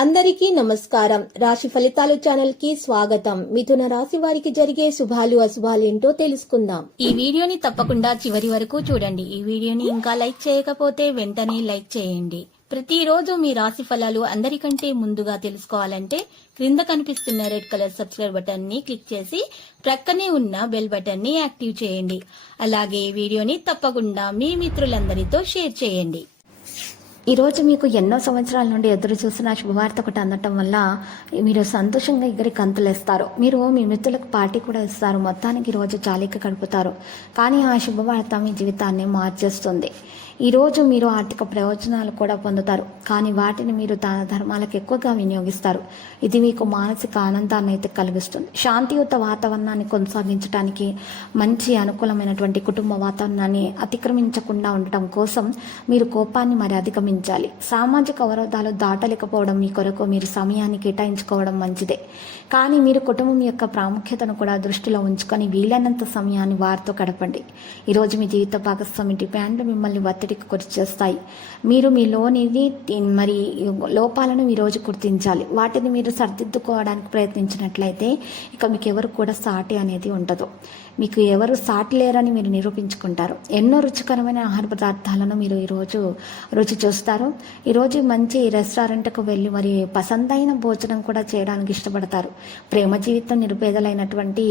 అందరికీ నమస్కారం. రాశి ఫలితాలు ఛానల్ కి స్వాగతం. మిథున రాశి వారికి జరిగే శుభాలు అశుభాలు ఏంటో తెలుసుకుందాం. ఈ వీడియోని తప్పకుండా చివరి వరకు చూడండి. ఈ వీడియోని ఇంకా లైక్ చేయకపోతే వెంటనే లైక్ చేయండి. ప్రతిరోజు మీ రాశి ఫలాలు అందరికంటే ముందుగా తెలుసుకోవాలంటే క్రింద కనిపిస్తున్న రెడ్ కలర్ సబ్స్క్రైబ్ బటన్ ని క్లిక్ చేసి ప్రక్కనే ఉన్న బెల్ బటన్ ని యాక్టివ్ చేయండి. అలాగే ఈ వీడియోని తప్పకుండా మీ మిత్రులందరితో షేర్ చేయండి. ఈరోజు మీకు ఎన్నో సంవత్సరాల నుండి ఎదురు చూసిన శుభవార్త ఒకటి అందటం వల్ల మీరు సంతోషంగా ఎగిరి గంతులేస్తారు. మీరు మీ మిత్రులకు పార్టీ కూడా ఇస్తారు. మొత్తానికి ఈరోజు చాలిక గడుపుతారు. కానీ ఆ శుభవార్త మీ జీవితాన్ని మార్చేస్తుంది. ఈరోజు మీరు ఆర్థిక ప్రయోజనాలు కూడా పొందుతారు. కానీ వాటిని మీరు దాన ధర్మాలకు ఎక్కువగా వినియోగిస్తారు. ఇది మీకు మానసిక ఆనందాన్ని అయితే కలిగిస్తుంది. శాంతియుత వాతావరణాన్ని కొనసాగించడానికి మంచి అనుకూలమైనటువంటి కుటుంబ వాతావరణాన్ని అతిక్రమించకుండా ఉండటం కోసం మీరు కోపాన్ని మరి అధిగమించాలి. సామాజిక అవరోధాలు దాటలేకపోవడం మీ కొరకు మీరు సమయాన్ని కేటాయించుకోవడం మంచిదే. కానీ మీరు కుటుంబం యొక్క ప్రాముఖ్యతను కూడా దృష్టిలో ఉంచుకొని వీలైనంత సమయాన్ని వారితో గడపండి. ఈరోజు మీ జీవిత భాగస్వామి డిమాండ్లు మిమ్మల్ని ఒత్తిడికి గురిచేస్తాయి. మీరు మీలోనిది మరి లోపాలను ఈరోజు గుర్తించాలి. వాటిని మీరు సరిదిద్దుకోవడానికి ప్రయత్నించినట్లయితే ఇక మీకు ఎవరు కూడా సాటి అనేది ఉండదు. మీకు ఎవరు సాటి లేరని మీరు నిరూపించుకుంటారు. ఎన్నో రుచికరమైన ఆహార పదార్థాలను మీరు ఈరోజు రుచి చూస్తారు. ఈరోజు మంచి రెస్టారెంట్కు వెళ్ళి మరి పసందైన భోజనం కూడా చేయడానికి ఇష్టపడతారు. ప్రేమ జీవితం నిరుపేదలైనటువంటి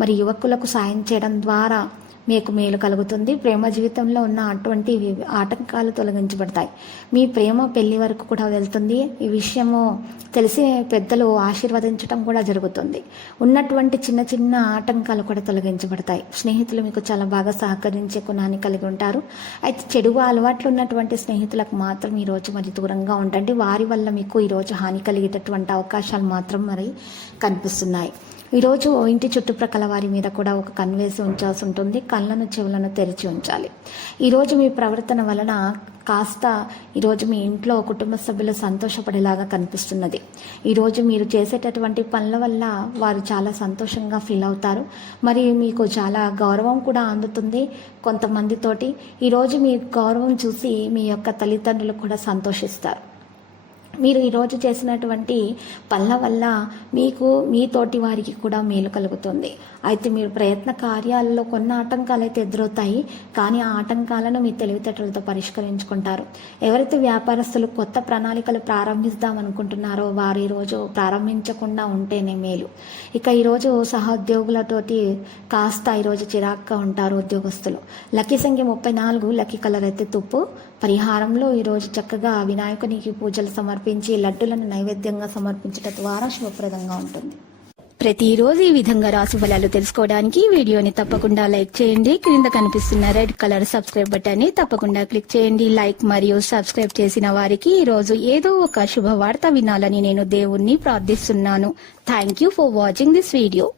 మరి యువకులకు సాయం చేయడం ద్వారా మీకు మేలు కలుగుతుంది. ప్రేమ జీవితంలో ఉన్న అటువంటి ఆటంకాలు తొలగించబడతాయి. మీ ప్రేమ పెళ్లి వరకు కూడా వెళ్తుంది. ఈ విషయము తెలిసి పెద్దలు ఆశీర్వదించడం కూడా జరుగుతుంది. ఉన్నటువంటి చిన్న చిన్న ఆటంకాలు కూడా తొలగించబడతాయి. స్నేహితులు మీకు చాలా బాగా సహకరించే గుణాన్ని కలిగి ఉంటారు. అయితే చెడు అలవాట్లు ఉన్నటువంటి స్నేహితులకు మాత్రం ఈరోజు మరి దూరంగా ఉండండి. వారి వల్ల మీకు ఈరోజు హాని కలిగేటటువంటి అవకాశాలు మాత్రం మరి కనిపిస్తున్నాయి. ఈరోజు ఇంటి చుట్టుప్రక్కల వారి మీద కూడా ఒక కన్వేసి ఉంచాల్సి ఉంటుంది. కళ్ళను చెవులను తెరిచి ఉంచాలి. ఈరోజు మీ ప్రవర్తన వలన కాస్త ఈరోజు మీ ఇంట్లో కుటుంబ సభ్యులు సంతోషపడేలాగా కనిపిస్తున్నది. ఈరోజు మీరు చేసేటటువంటి పనుల వల్ల వారు చాలా సంతోషంగా ఫీల్ అవుతారు. మరి మీకు చాలా గౌరవం కూడా అందుతుంది కొంతమందితోటి. ఈరోజు మీ గౌరవం చూసి మీ యొక్క తల్లిదండ్రులు కూడా సంతోషిస్తారు. మీరు ఈరోజు చేసినటువంటి పనుల వల్ల మీకు మీ తోటి వారికి కూడా మేలు కలుగుతుంది. అయితే మీరు ప్రయత్న కార్యాలలో కొన్ని ఆటంకాలు అయితే ఎదురవుతాయి. కానీ ఆ ఆటంకాలను మీ తెలివితేటలతో పరిష్కరించుకుంటారు. ఎవరైతే వ్యాపారస్తులు కొత్త ప్రణాళికలు ప్రారంభిస్తాం అనుకుంటున్నారో వారు ఈరోజు ప్రారంభించకుండా ఉంటేనే మేలు. ఇక ఈరోజు సహోద్యోగులతోటి కాస్త ఈరోజు చిరాక్గా ఉంటారు ఉద్యోగస్తులు. లక్కీ సంఖ్య 34, లక్కీ కలర్ అయితే తుప్పు. పరిహారంలో ఈరోజు చక్కగా వినాయకునికి పూజలు సమర్పించి లడ్డులను నైవేద్యంగా సమర్పించడం ద్వారా శుభప్రదంగా ఉంటుంది. ప్రతిరోజు ఈ విధంగా రాశి ఫలాలు తెలుసుకోవడానికి వీడియోని తప్పకుండా లైక్ చేయండి. క్రింద కనిపిస్తున్న రెడ్ కలర్ సబ్స్క్రైబ్ బటన్ ని తప్పకుండా క్లిక్ చేయండి. లైక్ మరియు సబ్స్క్రైబ్ చేసిన వారికి ఈ రోజు ఏదో ఒక శుభవార్త వినాలని నేను దేవుణ్ణి ప్రార్థిస్తున్నాను. Thank you for watching this video.